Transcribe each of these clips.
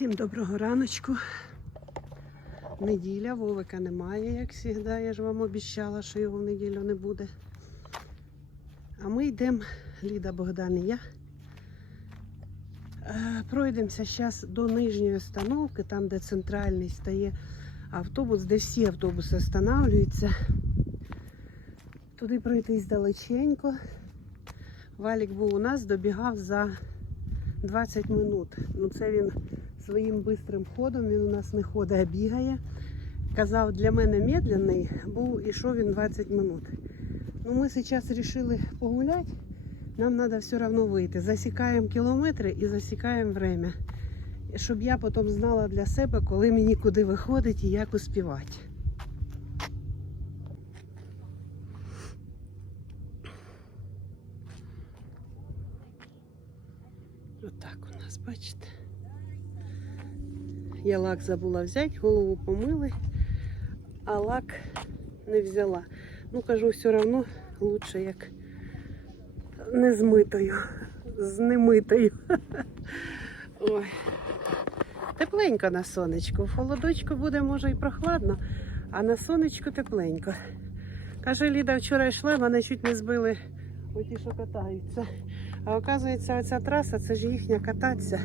Всім доброго раночку. Неділя, Вовика немає, як завжди. Я ж вам обіцяла, що його в неділю не буде. А ми йдемо, Ліда Богдан і я. Е, Пройдемося зараз до нижньої остановки, там, де центральний стає автобус, де всі автобуси останавливаються. Туди пройтись далеченько. Валік був у нас, добігав за 20 минут. Ну це він своїм бистрим ходом, він у нас не ходить, а бігає. Казав, для мене медленний, був ішов він 20 минут. Ну ми зараз вирішили погуляти. Нам треба все одно вийти. Засікаємо кілометри і засікаємо время. Щоб я потім знала для себе, коли мені куди виходить і як успівати. Отак у нас, бачите. Я лак забула взяти, голову помили, а лак не взяла. Ну, кажу, все одно лучше як не змитою, з немитою. Ой. Тепленько на сонечку. Холодочку буде, може, і прохладно, а на сонечку тепленько. Каже, Ліда вчора йшла, мене чуть не збили оті, що катаються. А оказується, оця траса це ж їхня кататися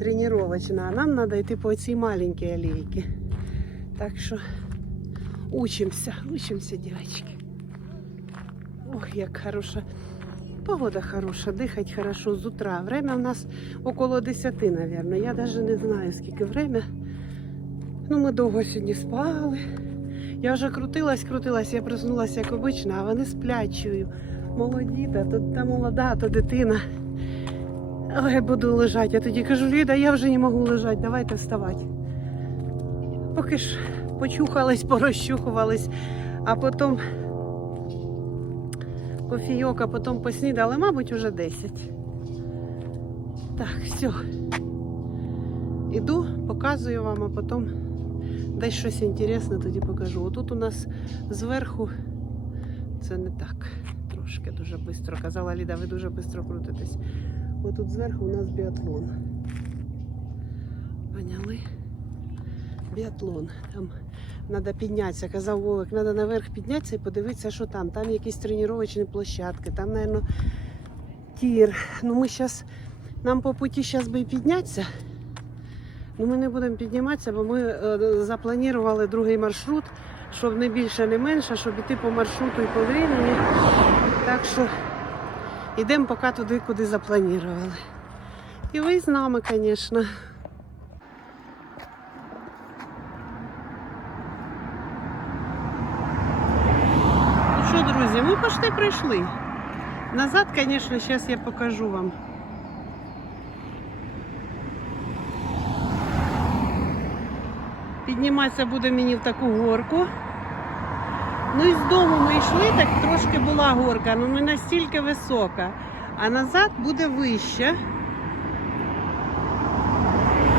тренувачна. А нам треба йти по цій маленькій алейці. Так що учимося, учимося, дівчатки. Ох, як хороша. Погода хороша, дихать хорошо з утра. Время у нас около 10, мабуть. Я навіть не знаю, скільки время. Ну, ми довго сьогодні спали. Я вже крутилась, крутилась, я проснулася як обично, а вони сплять чую. Молоді, та, та молода, то дитина. Ой, буду лежати. Я тоді кажу, Ліда, я вже не можу лежати, давайте вставати. Поки ж почухались, порозчухувались, а потім кофійок, а потім поснідали, мабуть, уже 10. Так, все. Іду, показую вам, а потім десь щось інтересне тоді покажу. Отут у нас зверху це не так. Трошки дуже швидко. Казала Ліда, ви дуже швидко крутитесь. Отут зверху у нас біатлон. Поняли? Біатлон. Там треба піднятися. Казав Вовик, треба наверх піднятися і подивитися, що там. Там якісь тренувальні площадки, там, мабуть, тір. Ну ми зараз, нам по путі зараз би і піднятися. Ну ми не будемо підніматися, бо ми е, запланували другий маршрут, щоб не більше, не менше, щоб іти по маршруту і по времени. Так що йдемо поки туди, куди запланували. І ви з нами, звісно. Ну що, друзі, ми почти прийшли. Назад, звісно, зараз я покажу вам. Підніматися буде мені в таку горку. Ну і з дому ми йшли, так трошки була горка, але не настільки висока. А назад буде вище.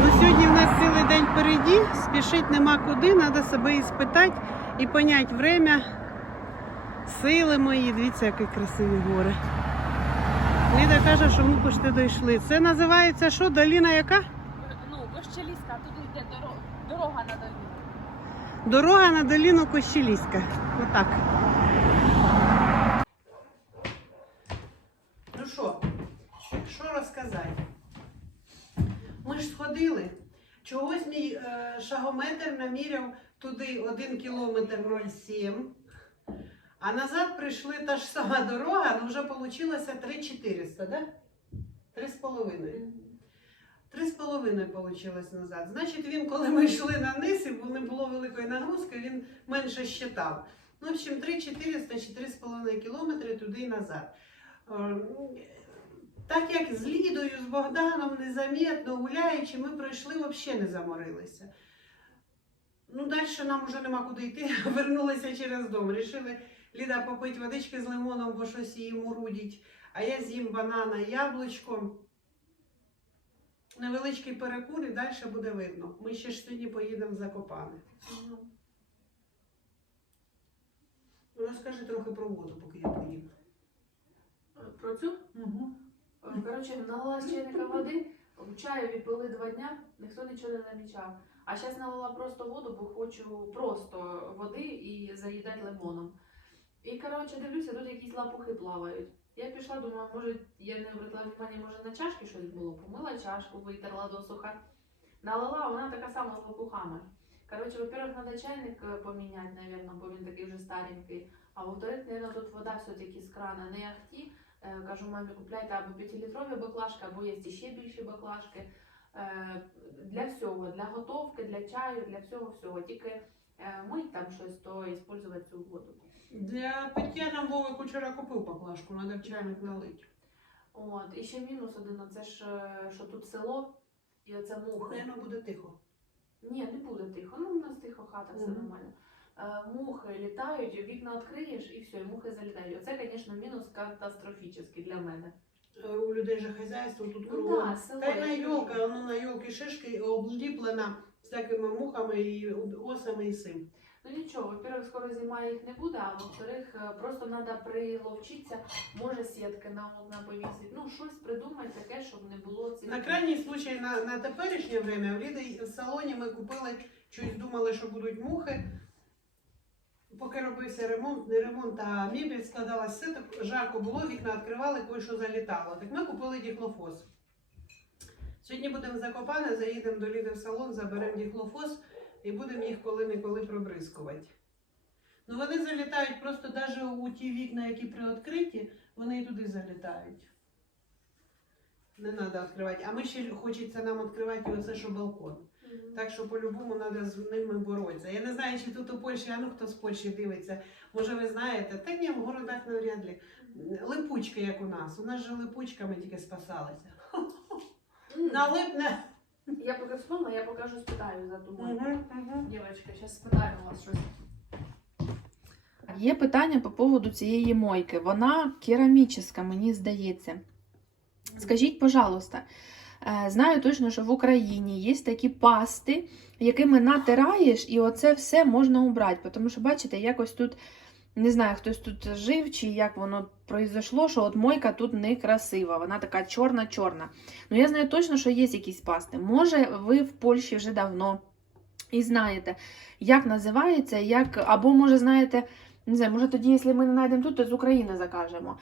Ну, сьогодні в нас цілий день впереді, спішити нема куди, треба себе і спитати і поняти время, сили мої. Дивіться, які красиві гори. Ліда каже, що ми почти дійшли. Це називається що? Доліна яка? Ну, Кощеліська, туди йде дорога, дорога на долину. Дорога на доліну Кощеліська. Отак. Ну що, що розказати? Ми ж сходили. Чогось мій е, шагометр наміряв туди 1 кілометр 0,7. А назад прийшли та ж сама дорога, але вже вийшло 3,400, да? 3,5. Три з половиною вийшло назад. Значить, він, коли ми йшли на низ, і не було великої нагрузки, він менше щитав. Ну, в общем, 3-400 чи 3,5 кілометри туди і назад. Е, Так як з Лідою, з Богданом незамітно гуляючи, ми пройшли, взагалі не заморилися. Ну, далі нам вже нема куди йти, вернулися через дом. Рішили Ліда попити водички з лимоном, бо щось її мурудить, а я з'їм банана, яблучко. Невеличкий перекур і далі буде видно. Ми ще ж сьогодні поїдемо в Закопане. Розкажи трохи про воду, поки я поїм. Про цю? Угу. Коротше, налила з чайника води, Чаю відпили два дня, ніхто нічого не замічав. А зараз налила просто воду, бо хочу просто води і заїдати лимоном. І коротше дивлюся, тут якісь лапухи плавають. Я пішла, думаю, може, я не обратила внимання, може на чашки щось було. Помила чашку, витерла досуха. Налила, вона така сама з лопухами. Коротше, во-первых, треба чайник е, поміняти, наверное, бо він такий вже старенький. А во-вторых, наверное, тут вода все-таки з крана не ахті. Е, Кажу, мамі, купляйте або 5-літрові баклажки, або є ще більші баклажки. Е, Для всього, для готовки, для чаю, для всього всього. Тільки е, мить там щось, то використовувати цю воду. Для пиття нам Вовик вчора купив поклажку, треба в чайник налити. От, і ще мінус один, оце ж, е, що тут село, і оце мухи. Наверно, буде тихо. Ні, не буде тихо. Ну, у нас тихо хата, все нормально. Е, Мухи літають, вікна відкриєш і все, і мухи залітають. Оце, звісно, мінус катастрофічний для мене. У людей же хазяйство тут Ну кругом. так, село. Та й на йолка, воно на йолки шишки обліплена всякими мухами і осами і сим. Ну нічого, во-первых, скоро зима їх не буде, а во-вторых, е, просто треба приловчитися, може сітки на окна повісити. Ну, щось придумати таке, щоб не було цих. На крайній случай на, на теперішнє время в Ліди в салоні ми купили, щось думали, що будуть мухи. Поки робився ремонт, не ремонт, а мебель складалась все, так жарко було, вікна відкривали, кое-що залітало. Так ми купили діхлофос. Сьогодні будемо в Закопане, заїдемо до Ліди в салон, заберемо діхлофос і будемо їх коли-неколи пробризкувати. Ну вони залітають просто навіть у ті вікна, які приоткриті, вони і туди залітають. Не треба відкривати. А ми ще хочеться нам відкривати оце, що балкон. Так що по-любому треба з ними боротися. Я не знаю, чи тут у Польщі, а ну хто з Польщі дивиться. Може ви знаєте? Та ні, в городах навряд ли. Липучки, як у нас. У нас же липучками тільки спасалися. Налипне. Я поки вспомнила, я покажу, спитаю за. Дівчатка, зараз спитаю у вас щось. Є питання по поводу цієї мойки. Вона керамічна, мені здається. Скажіть, пожалуйста, знаю точно, що в Україні є такі пасти, якими натираєш, і оце все можна убрати. Тому що, бачите, якось тут, не знаю, хтось тут жив, чи як воно произошло, що от мойка тут некрасива, вона така чорна-чорна. Ну, я знаю точно, що є якісь пасти. Може, ви в Польщі вже давно і знаєте, як називається, як, або може знаєте. Не знаю, може тоді, якщо ми не знайдемо тут, то з України закажемо.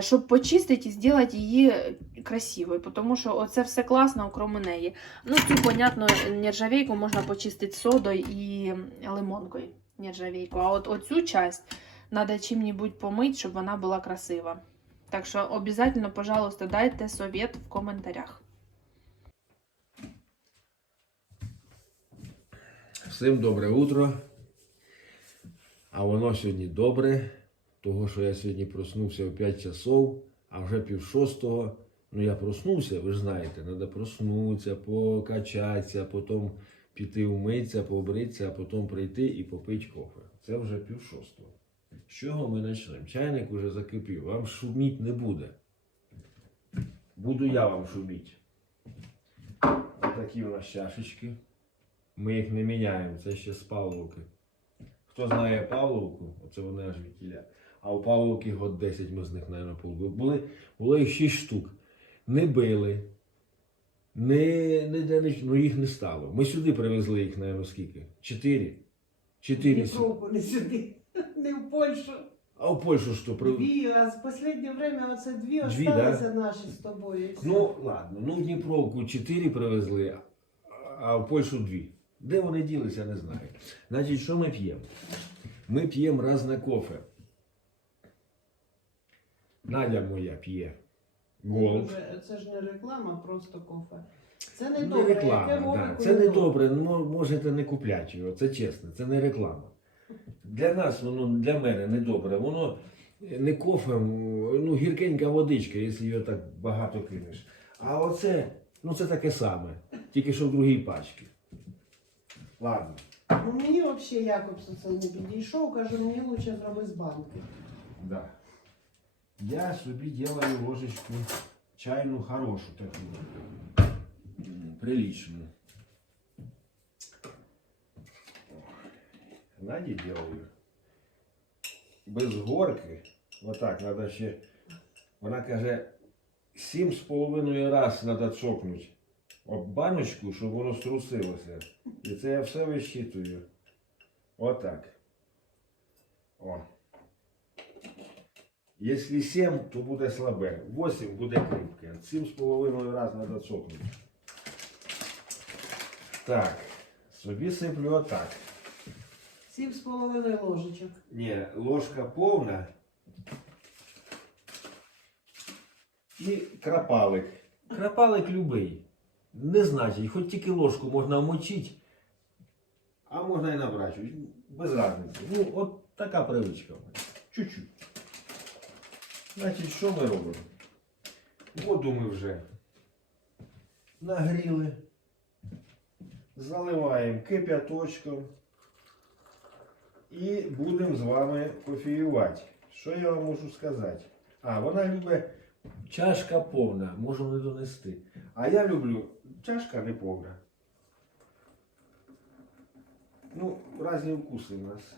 Щоб почистити і зробити її красивою, тому що оце все класно, окрім неї. Ну, цю, понятно, нержавейку можна почистити содою і лимонкою. Нержавейку. А от оцю часть треба чим-небудь помити, щоб вона була красива. Так що обов'язково, пожалуйста, дайте совет в коментарях. Всім добре утро. А воно сьогодні добре, того що я сьогодні проснувся о 5 часов, а вже пів шостого. Ну я проснувся, ви ж знаєте, треба проснутися, покачатися, потім піти вмитися, побритися, а потім прийти і попити кофе. Це вже пів шостого. З чого ми почнемо? Чайник уже закипів, вам шуміть не буде. Буду я вам шуміть. Отакі у нас чашечки. Ми їх не міняємо, це ще з Павловки. Хто знає Павловку, оце вони аж вікіля. А у Павловки год 10 ми з них, мабуть, полюбили. Були, було їх 6 штук. Не били, не, не, не, не, ну їх не стало. Ми сюди привезли їх, мабуть, скільки? Чотири? Чотири. Дніпровку не сюди, не в Польщу. А в Польщу що? При... Дві, а з останнє время оце дві Дві, осталися наші з тобою. Ну, ладно, ну в Дніпровку 4 привезли, а в Польщу 2. Де вони ділися, не знаю. Значить, що ми п'ємо? Ми п'ємо разне кофе. Надя моя п'є. Голд. Це, ж не реклама, просто кофе. Це не добре. яке реклама, Вовику да. це не добре. ну, можете не купляти його, це чесно, це не реклама. Для нас, воно, для мене не добре. Воно не кофе, ну гіркенька водичка, якщо її так багато кинеш. А оце, ну це таке саме, тільки що в другій пачці. Ладно. Ну, мені взагалі Якобс це не підійшов, каже, мені лучше зроби з банки. Да. Я собі делаю ложечку чайну хорошу таку. Приличную. Наді делаю. Без горки. Отак треба ще. Вона каже, сім з половиною раз треба цокнути. Об баночку, щоб воно струсилося. І це я все вищитую. Отак. О. Якщо 7, то буде слабе. 8 буде кріпке. 7,5 раз треба цокнути. Так. Собі сиплю отак. Сім з половиною ложечок. Ні, ложка повна. І крапалик. Крапалик любий. Не значить, хоч тільки ложку можна вмочити, а можна і набрати. Без різниці. Ну, от така привичка. Чуть-чуть. Значить, що ми робимо? Воду ми вже нагріли. Заливаємо кип'яточком. І будемо з вами кофеювати. Що я вам можу сказати? А, вона любить чашка повна, можу не донести. А я люблю чашка не повна. Ну, різні вкуси в нас.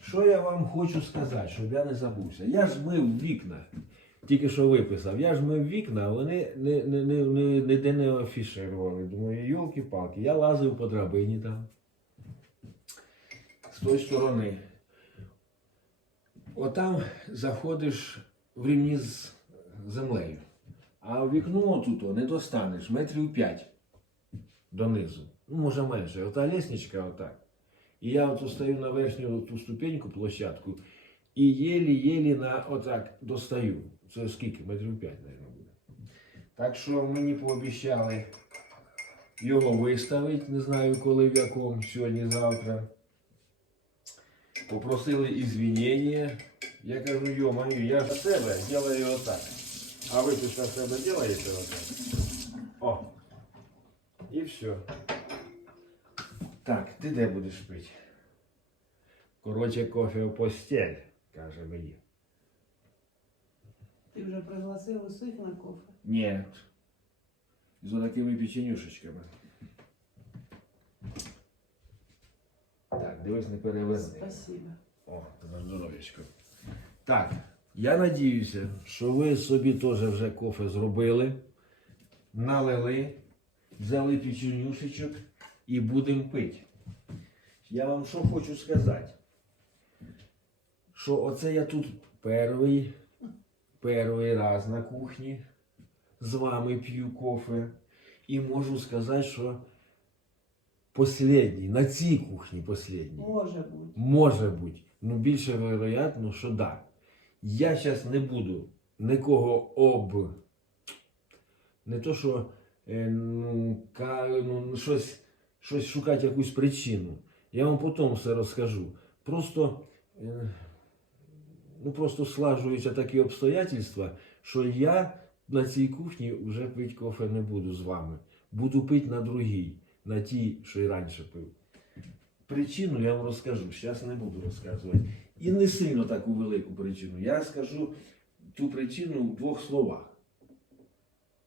Що я вам хочу сказати, щоб я не забувся? Я ж мив вікна. Тільки що виписав. Я ж мив вікна, вони не, не, не, не, ніде не афішували. Думаю, йолки-палки, я лазив по драбині там з тої сторони. Отам заходиш в рівні з землею. А вікно тут не достанеш метрів 5 донизу. Ну, може менше. Ота лестничка отак. І я от стою на верхню ту ступеньку, площадку, і єлі-єлі на отак достаю. Це скільки? Метрів 5, мабуть, буде. Так що мені пообіцяли його виставити, не знаю коли, в якому, сьогодні-завтра. Попросили извинения. Я кажу, ё-моё, я ж себе делаю отак. А ви ж на себе делаєте отак? О. І все. Так, ти де будеш пити? Коротше, кофе в постель, каже мені. Ти вже пригласив усіх на кофе. Ні. З такими печенюшечками. Так, дивись, не переверни. Спасибо. О, на здоров'ячко. Так, я надіюся, що ви собі теж вже кофе зробили, налили, взяли печенюшечок і будемо пити. Я вам що хочу сказати? Що оце я тут перший, перший раз на кухні з вами п'ю кофе. І можу сказати, що последній, на цій кухні последній. Може бути. Може бути. Ну, більше вероятно, що да. Я зараз не буду нікого об. Не то, що е, ну, ка, ну, щось, щось шукати якусь причину. Я вам потім все розкажу. Просто, е, ну, просто слажуються такі обстоятельства, що я на цій кухні вже пити кофе не буду з вами. Буду пити на другій, на тій, що й раніше пив. Причину я вам розкажу, зараз не буду розказувати. І не сильно таку велику причину. Я скажу ту причину в двох словах.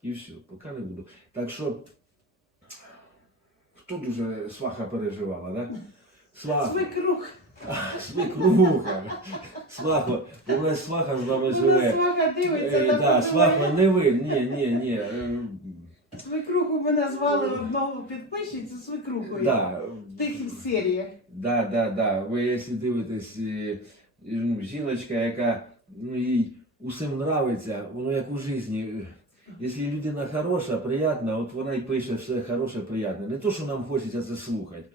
І все, поки не буду. Так що, хто дуже сваха переживала, так? Сваха. Свекрух. Свекруха. Сваха. У мене сваха з вами Вона живе. сваха дивиться Е, на да, сваха не ви. Ні, ні, ні. е, Свекруху мене звали одного підписчицю свекрухою. Да, В тих серіях. Да, да, да. Ви якщо дивитесь, е, ну, жіночка, яка ну, їй усім нравиться, воно як у житті. Якщо людина хороша, приятна, от вона й пише все хороше, приятне. Не то, що нам хочеться це слухати,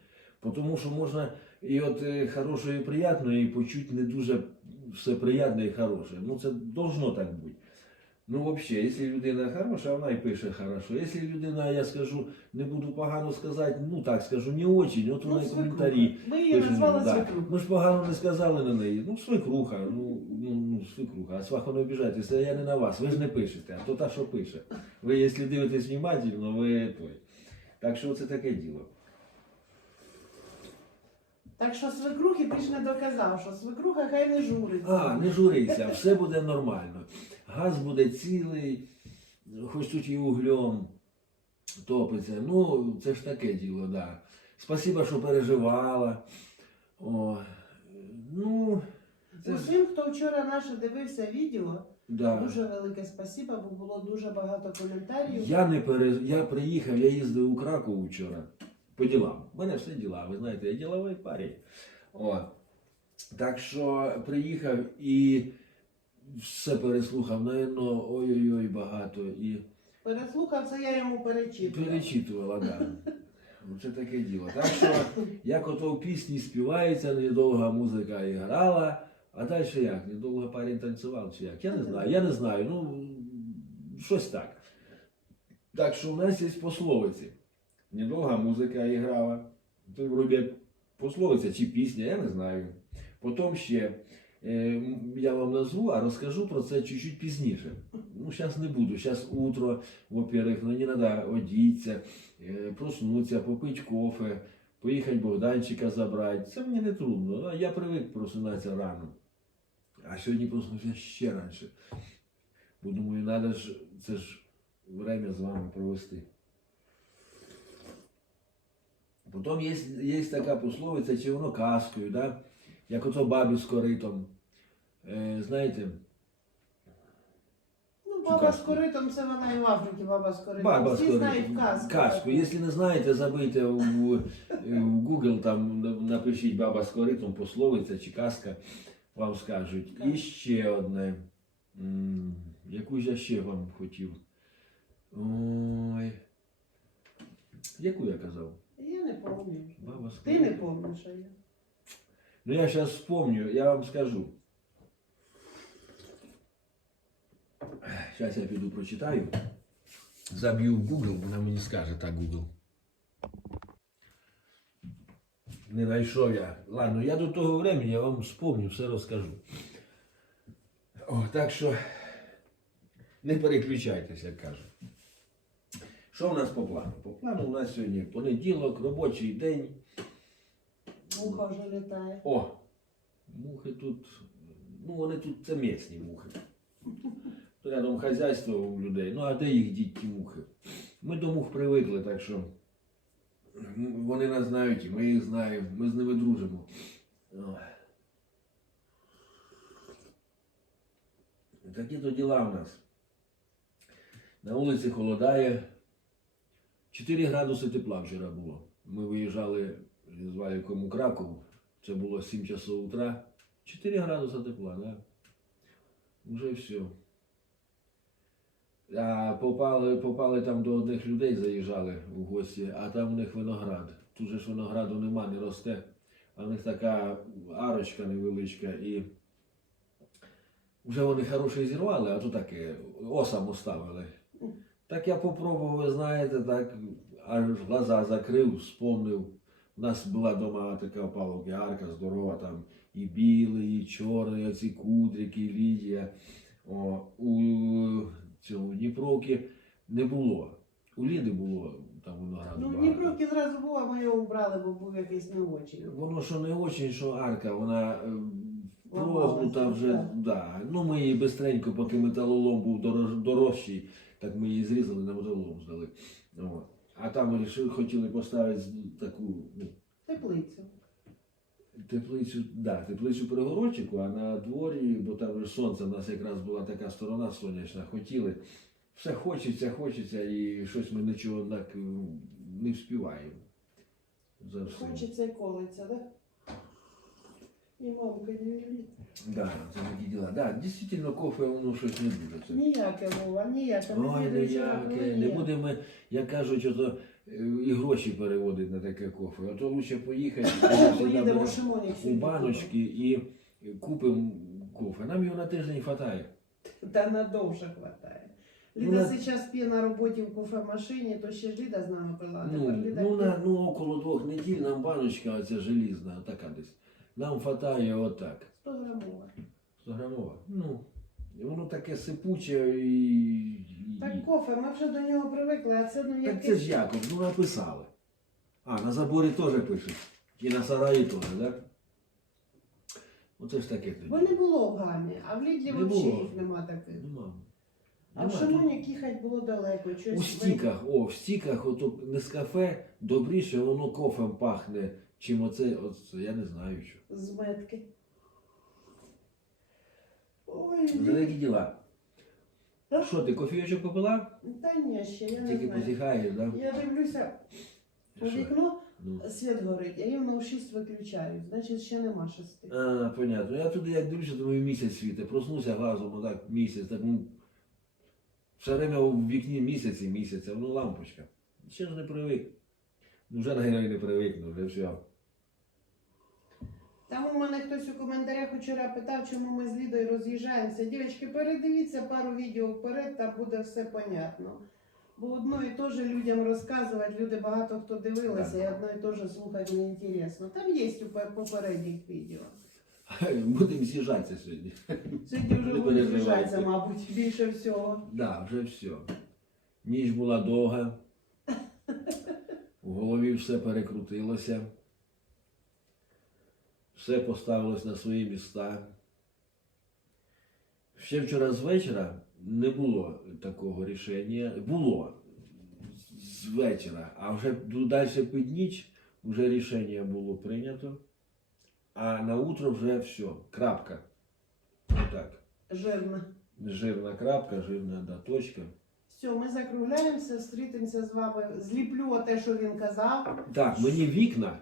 тому що можна і от е, хорошої, і приятної почути не дуже все приятне і хороше. Ну це должно так бути. Ну, взагалі, якщо людина хороша, вона і пише хорошо. Якщо людина, я скажу, не буду погано сказати, ну так скажу, не очень, от вона і коментарі. Ми її пише, назвали да. свекруха. Ми ж погано не сказали на неї. Ну, свекруха, ну, ну, ну свекруха, а сваху не обіжайтеся, я не на вас, ви ж не пишете, а то та, що пише. Ви, якщо дивитесь внимательно, ви той. Так що це таке діло. Так що свекрухи ти ж не доказав, що свекруха хай не журиться. А, не журися, все буде нормально. Газ буде цілий, хоч тут і углем топиться. Ну, це ж таке діло, да. Спасибо, що переживала. О, ну, це. Усім, хто вчора наше дивився відео, Да. Дуже велике спасіба, бо було дуже багато коментарів. Я не пере... я приїхав, я їздив у Кракову вчора по ділам. У мене все діла, ви знаєте, я діловий парень. О. Так що приїхав і все переслухав, наверно, ой-ой-ой багато. І Переслухав це, я йому перечитувала. перечитувала, да. Це таке діло. Так що, як ото в пісні співається, недовга музика і грала, а далі як? Недовго парень танцював чи як? Я не знаю, я не знаю. Ну, щось так. Так що у нас є пословиці. Недовга музика і грала. Це вроді пословиця чи пісня, я не знаю. Потім ще я вам назву, а розкажу про це чуть-чуть пізніше. Ну, зараз не буду. Зараз утро, во-первых, мені треба одіться, е, проснутися, попити кофе, поїхати Богданчика забрати. Це мені не трудно. Ну, Я привик просинатися рано. А сьогодні проснувся ще раніше. Бо думаю, треба ж це ж время з вами провести. Потім є, є така пословиця, чи воно казкою, да? Як ото бабі з коритом. Е, знаєте, Ну, баба з казку. коритом, це вона і в Африці, баба з коритом. Баба Всі з знають коритом. казку. Казку. Якщо не знаєте, забийте в, в Google, там напишіть баба з коритом, пословиця чи казка, вам скажуть. І ще одне. М, Яку ж я ще вам хотів? Ой. Яку я казав? Я не пам'ятаю. Баба з Ти не коритом. пам'ятаєш, а я. Ну я зараз вспомню, я вам скажу. Зараз я піду прочитаю. Заб'ю в Google, вона мені скаже так Google. Не знайшов я. Ладно, я до того времени я вам вспомню, все розкажу. О, так що не переключайтесь, як кажуть. Що в нас по плану? По плану у нас сьогодні понеділок, робочий день. Муха вже літає. О, мухи тут, ну вони тут це місні мухи. Рядом хазяйство у людей. Ну а де їх діть ті мухи? Ми до мух привикли, так що вони нас знають, ми їх знаємо, ми з ними дружимо. Такі то діла в нас. На вулиці холодає. 4 градуси тепла вчора було. Ми виїжджали з Валіком у Краков. Це було 7 часов утра. 4 градуса тепла, да? Уже все. А попали, попали там до одних людей, заїжджали в гості, а там у них виноград. Тут же ж винограду нема, не росте. А в них така арочка невеличка і вже вони хороше зірвали, а то таке осам оставили. Так я попробував, ви знаєте, так аж глаза закрив, вспомнив. У нас була вдома така опалок ярка, здорова, там і білий, і чорний, оці кудрики, Лідія. О, у цьому Дніпровці не було. У Ліди було там винограду Ну, багато. Дніпровці зразу було, а ми його убрали, бо був якийсь не очень. Воно що не очень, що арка, вона е, прогнута вже. так. Да. Ну ми її бистренько, поки металолом був дорож, дорожчий, так ми її зрізали, на металолом здали. О. А там рішили, хотіли поставити таку ну, Теплицю. теплицю, да, теплицю перегородчику, а на дворі, бо там же сонце, у нас якраз була така сторона сонячна, хотіли. Все хочеться, хочеться, і щось ми нічого так не вспіваємо. За. Хочеться і колиться, да? І мамка не вірить. Да, це такі діла. Да, дійсно, кофе воно щось не дуже. Це. Ніяке. Ми Ой, ніяке. Не будемо, як кажуть, ото, і гроші переводити на таке кофе. А то лучше поїхати Поїдемо в Шимонік у сьогодні. баночки і купимо кофе. Нам його на тиждень вистачає. Та надовше хватає. Ну, Ліда на- зараз п'є на роботі в кофемашині, то ще ж Ліда з нами пила. а Ну, тепер Ліда ну, п'є. на, ну, около двох неділь нам баночка оця желізна, така десь. Нам вистачає отак. 100 грамова. 100 грамова. Ну, воно таке сипуче і. Так кофе, ми вже до нього привикли, а це ну Так якийсь... це ж Яков, ну написали. А, на заборі теж пишуть. І на сараї теж, так? Оце ж таке тоді. Бо не було в гамі, а в Лідлі Не взагалі було. їх нема таких. Нема. А в Нема. Тут Шимонік їхати було далеко. У щось стіках, о, в стіках, ото Нескафе добріше, воно кофем пахне, чим оце, оце, я не знаю що. З метки. Ой, Це такі діла. Що ти, кофійочок попила? Та ні, ще я не Тільки знаю. позіхаєш, да? Я дивлюся у Що? вікно, Ну. світ горить, я рівно у 6 виключаю, значить ще нема шести. А, понятно. Я туди як дивлюся, думаю, місяць світить. Проснувся глазом, отак місяць, так ну. Все время у вікні місяць і місяць, а воно лампочка. Ще ж не привик. Ну вже навіть не привикну, вже все. Там у мене хтось у коментарях вчора питав, чому ми з Лідою роз'їжджаємося. Дівчатки, передивіться пару відео вперед, там буде все понятно. Бо одно і те ж людям розказувати, люди багато хто дивилися, і одно і те ж слухати не інтересно. Там є у попередніх відео. Будемо з'їжджатися сьогодні. Сьогодні вже Не буде з'їжджатися, мабуть, більше всього. Да, вже все. Ніч була довга. В голові все перекрутилося. Все поставилось на свої міста. Ще вчора з вечора не було такого рішення. Було з вечора, а вже далі під ніч вже рішення було прийнято. А на утро вже все. Крапка. Отак. Жирно. Жирна крапка, жирна да, точка. Все, ми закругляємося, зустрітимося з вами. Зліплю те, що він казав. Так, мені вікна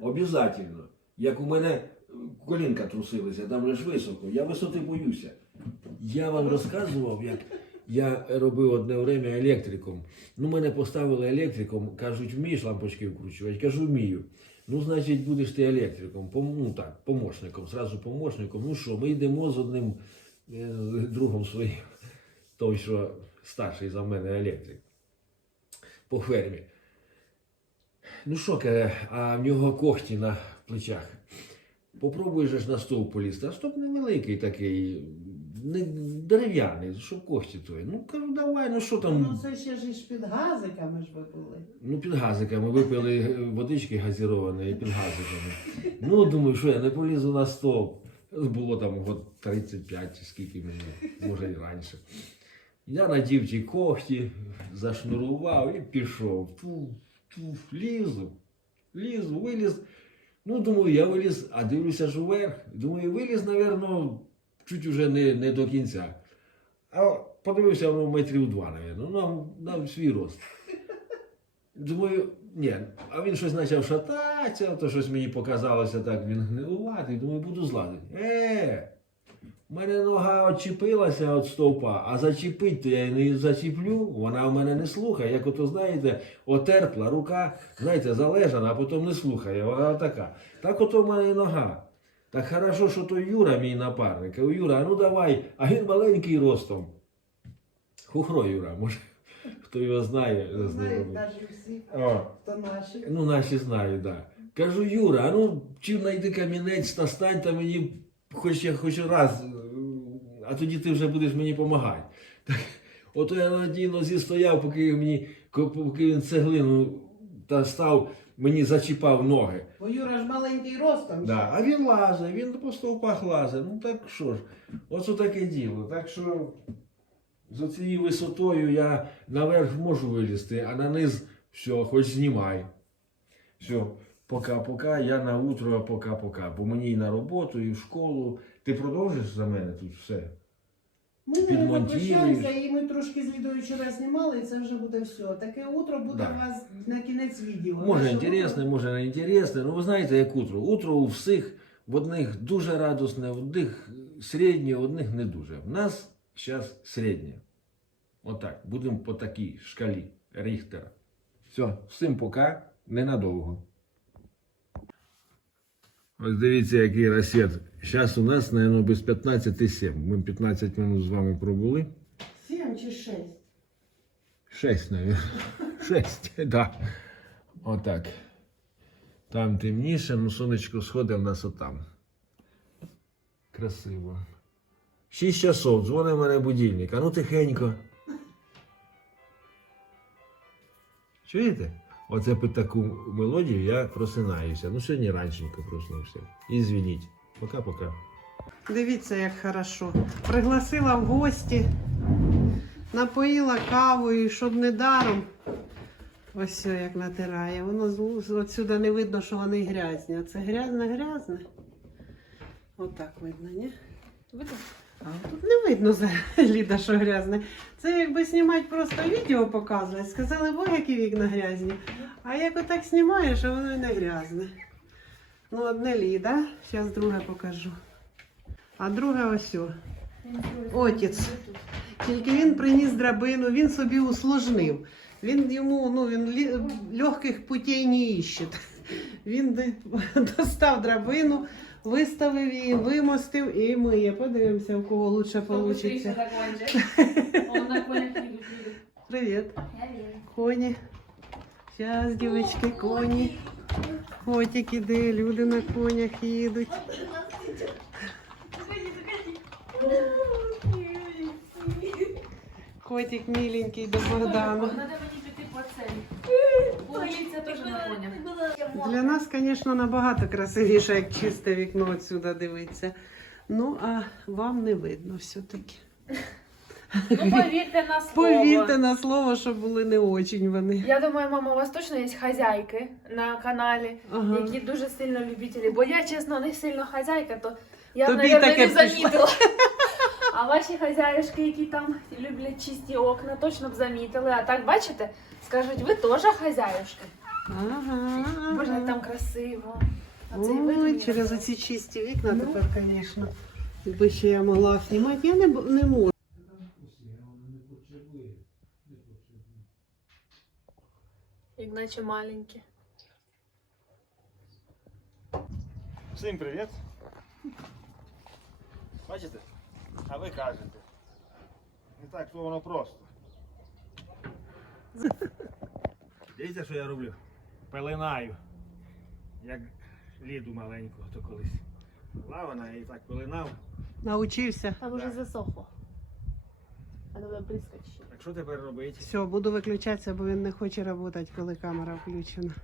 обов'язково. Як у мене колінка трусилися, там ж високо. Я висоти боюся. Я вам розказував, як я робив одне время електриком. Ну, мене поставили електриком, кажуть, вмієш лампочки вкручувати? Кажу, вмію. Ну, значить, будеш ти електриком, ну так, помощником, зразу помощником. Ну що, ми йдемо з одним е, другом своїм, той, що старший за мене електрик, по фермі. Ну що, каже, а в нього когті на плечах. Попробуй же ж на стовп полізти, а стовп невеликий такий, не дерев'яний, щоб когті той. Ну кажу, давай, ну що там. Ну це ще ж із під газиками ж ви були. Ну, під газиками випили водички газірованої під газиками. Ну, думаю, що я не полізу на стовп. Було там год 35 чи скільки мені, може і раніше. Я надів ті когті, зашнурував і пішов. Туф, туф, лізу, лізу, виліз. Ну, думаю, я виліз, а дивлюся ж вверх. Думаю, виліз, напевно, чуть уже не, не до кінця. А подивився, воно метрів два, напевно. Ну, на, свій рост. Думаю, ні, а він щось почав шататися, то щось мені показалося так, він гнилуватий. Думаю, буду злазити. Е, в мене нога відчепилася від стовпа, а зачепити то я її не зачіплю, вона в мене не слухає. Як ото, знаєте, отерпла рука, знаєте, залежана, а потім не слухає. Вона така. Так ото в мене і нога. Так хорошо, що то Юра, мій напарник. Кажу, Юра, а ну давай, а він маленький ростом. Хухро Юра, може, хто його знає. Знають навіть всі, О, хто наші. ну, наші знають, так. Да. Кажу, Юра, а ну чим знайди камінець та стань та мені хоч, я- хоч раз, а тоді ти вже будеш мені допомагати. Так, ото я на одній нозі стояв, поки мені, поки він цеглину та став, мені зачіпав ноги. Бо Юра ж маленький ростом. Да. А він лазить, він по стовпах лазить. Ну так що ж, оце таке діло. Так що з цією висотою я наверх можу вилізти, а на низ все, хоч знімай. Все, пока-пока, я на утро пока-пока. Бо мені і на роботу, і в школу. Ти продовжиш за мене тут все? Ми не Підмонтуєш. попрощаємося, і ми трошки з Лідою вчора знімали, і це вже буде все. Таке утро буде Да. у вас на кінець відео. Може Наше інтересне, може не інтересне. Ну ви знаєте, як утро. Утро у всіх в одних дуже радісне, в одних середнє, в одних не дуже. В нас зараз середнє. Отак. Будемо по такій шкалі Ріхтера. Все, всім пока, ненадовго. Ось дивіться, який розсвіт. Зараз у нас, мабуть, без 15,7. Ми 15 минут з вами пробули. Сім чи шесть? Шесть, наверное. Шесть, да. Отак. Там темніше, ну сонечко сходить в нас отам. Красиво. Шість часов, дзвонить в мене будильник. А ну тихенько. Чуєте? Оце під таку мелодію я просинаюся. Ну, сьогодні ранченько проснувся. І звініть. Пока-пока. Дивіться, як хорошо. Пригласила в гості, напоїла кавою, щоб не даром. Ось все як натирає. Воно отсюди не видно, що вони грязні. А це грязне-грязне. Отак видно, ні? Видно? Тут не видно Ліда, що грязне. Це якби знімати просто відео показувати. Сказали, бо які вікна грязні. А як отак знімаєш, а воно і не грязне. Ну, одне Ліда, зараз друге покажу. А друге ось. Отець. Тільки він приніс драбину, він собі усложнив. Він йому ну, він легких путей не іще. Він достав драбину, виставив її, вимостив і миє. Подивимося, у кого лучше вийде. Привіт. Коні. Зараз, дівчатки, коні. Котик іде, люди на конях їдуть. Котик міленький до Богдану. Треба мені піти по цей. Вулиця теж на конях. Для нас, звісно, набагато красивіше, як чисте вікно отсюди дивиться. Ну, а вам не видно все-таки. Ну, повірте на слово. Повірте на слово, що були не очень вони. Я думаю, мама, у вас точно є хазяйки на каналі, Ага. які дуже сильно любителі. Бо я, чесно, не сильно хазяйка, то я, Тобі навіть, таке не замітила. А ваші хазяюшки, які там люблять чисті окна, точно б замітили. А так, бачите, скажуть, ви теж хазяюшки. Ага. Боже, як там красиво. А цей вид Ой, мені через оці чисті вікна Ну. тепер, звісно. Якби ще я могла знімати, я не, б- не можу. Як наче маленькі. Всім привіт. Бачите? А ви кажете. Не так то воно просто. Дивіться, що я роблю? Пеленаю. Як ліду маленьку, то колись. Була вона і так пеленав. Научився. Там уже засохло. А треба бризкати ще. Так що тепер робити? Все, буду виключатися, бо він не хоче працювати, коли камера включена.